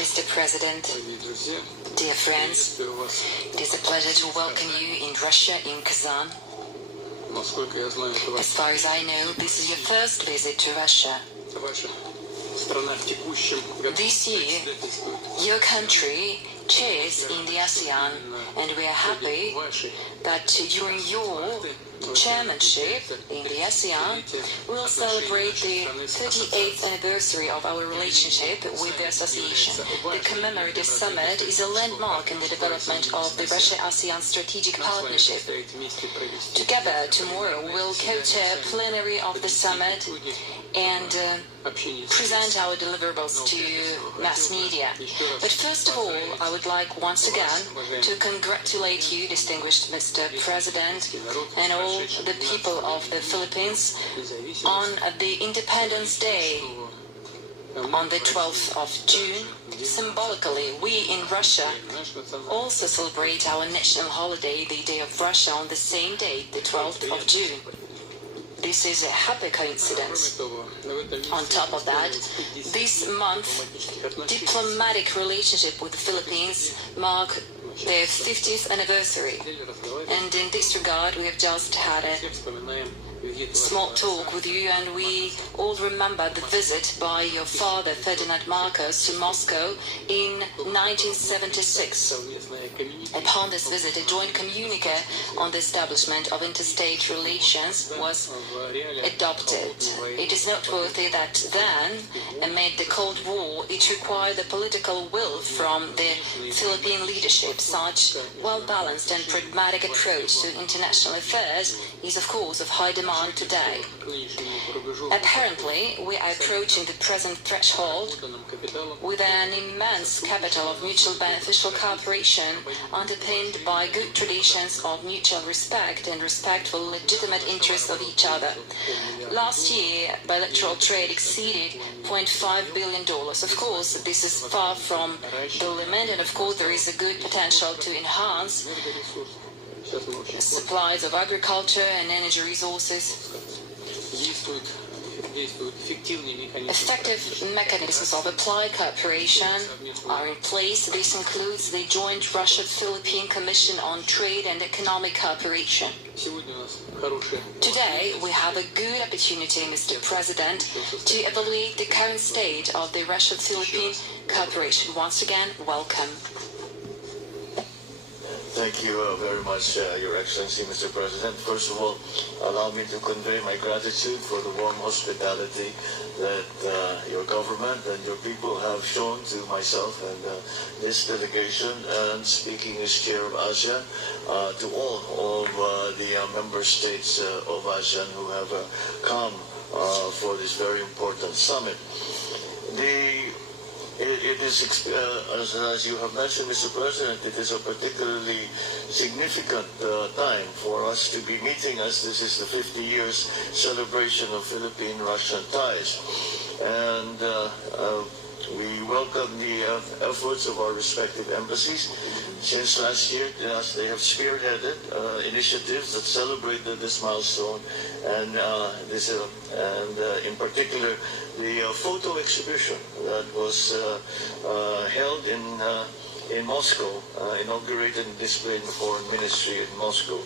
Mr. President, dear friends, it is a pleasure to welcome you in Russia, in Kazan. As far as I know, this is your first visit to Russia. This year, your country chairs in the ASEAN, and we are happy that during your chairmanship in the ASEAN, we'll celebrate the 38th anniversary of our relationship with the association. The commemorative summit is a landmark in the development of the Russia-ASEAN strategic partnership. Together, tomorrow, we'll co-chair plenary of the summit and present our deliverables to mass media. But first of all, I would like once again to congratulate you, distinguished Mr. President, and all the people of the Philippines on the Independence Day on the 12th of June. Symbolically, we in Russia also celebrate our national holiday, the Day of Russia, on the same day, the 12th of June. This is a happy coincidence. On top of that, this month, diplomatic relationship with the Philippines mark their 50th anniversary. And in this regard, we have just had a small talk with you, and we all remember the visit by your father, Ferdinand Marcos, to Moscow in 1976. Upon this visit, a joint communique on the establishment of interstate relations was adopted. It is noteworthy that then, amid the Cold War, it required the political will from the Philippine leadership. Such well-balanced and pragmatic approach to international affairs is, of course, of high demand today. Apparently, we are approaching the present threshold with an immense capital of mutual beneficial cooperation underpinned by good traditions of mutual respect and respectful legitimate interests of each other. Last year, bilateral trade exceeded $0.5 billion. Of course, this is far from the limit, and of course there is a good potential to enhance supplies of agriculture and energy resources. Effective mechanisms of applied cooperation are in place. This includes the joint Russia-Philippine Commission on Trade and Economic Cooperation. Today, we have a good opportunity, Mr. President, to evaluate the current state of the Russia-Philippine cooperation. Once again, welcome. Thank you very much, Your Excellency, Mr. President. First of all, allow me to convey my gratitude for the warm hospitality that your government and your people have shown to myself and this delegation, and speaking as chair of ASEAN, to all of the member states of ASEAN who have come for this very important summit. It is, as you have mentioned, Mr. President, it is a particularly significant time for us to be meeting, as this is the 50 years celebration of Philippine-Russian ties. And we welcome the efforts of our respective embassies. Since last year, they have spearheaded initiatives that celebrated this milestone, and in particular, the photo exhibition that was held in Moscow, inaugurated and displayed in the Foreign Ministry in Moscow.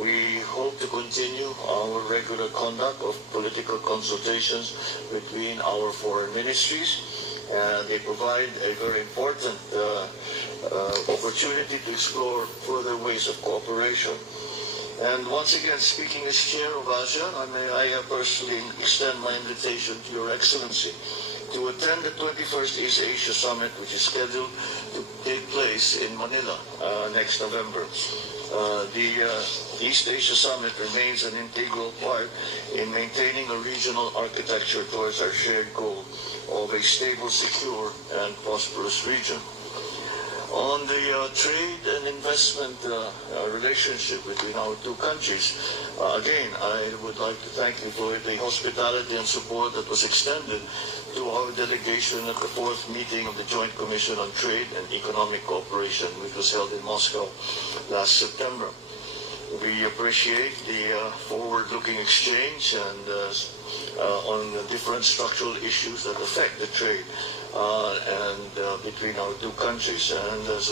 We hope to continue our regular conduct of political consultations between our foreign ministries. They provide a very important opportunity to explore further ways of cooperation. And once again, speaking as chair of ASEAN, I personally extend my invitation to Your Excellency to attend the 21st East Asia Summit, which is scheduled to take place in Manila next November. The East Asia Summit remains an integral part in maintaining a regional architecture towards our shared goal of a stable, secure, and prosperous region. On the trade and investment relationship between our two countries, again, I would like to thank you for the hospitality and support that was extended to our delegation at the 4th meeting of the Joint Commission on Trade and Economic Cooperation, which was held in Moscow last September. We appreciate the forward-looking exchange and on the different structural issues that affect the trade. between our two countries. And as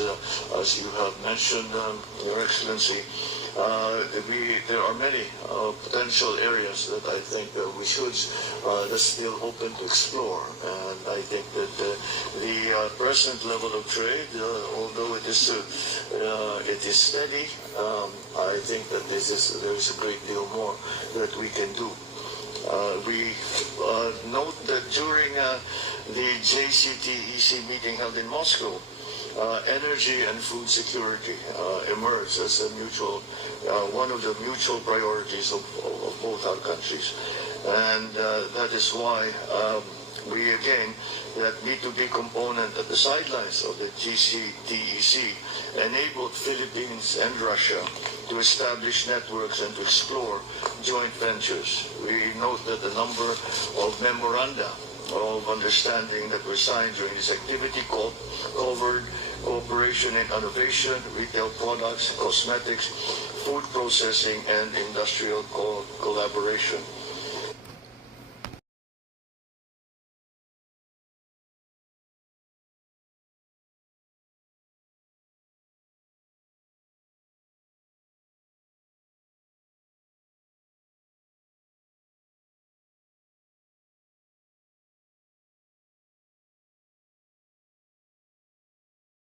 you have mentioned, Your Excellency, there are many potential areas that I think we should that's still open to explore. And I think that the present level of trade, although it is steady, I think that there is a great deal more that we can do. We note that during the JCT-EC meeting held in Moscow, energy and food security emerged as a one of the mutual priorities of both our countries. And that is why we again, that need to be component at the sidelines of the JCT-EC, enabled Philippines and Russia to establish networks and to explore joint ventures. We note that the number of memoranda of understanding that were signed during this activity covered cooperation in innovation, retail products, cosmetics, food processing, and industrial collaboration.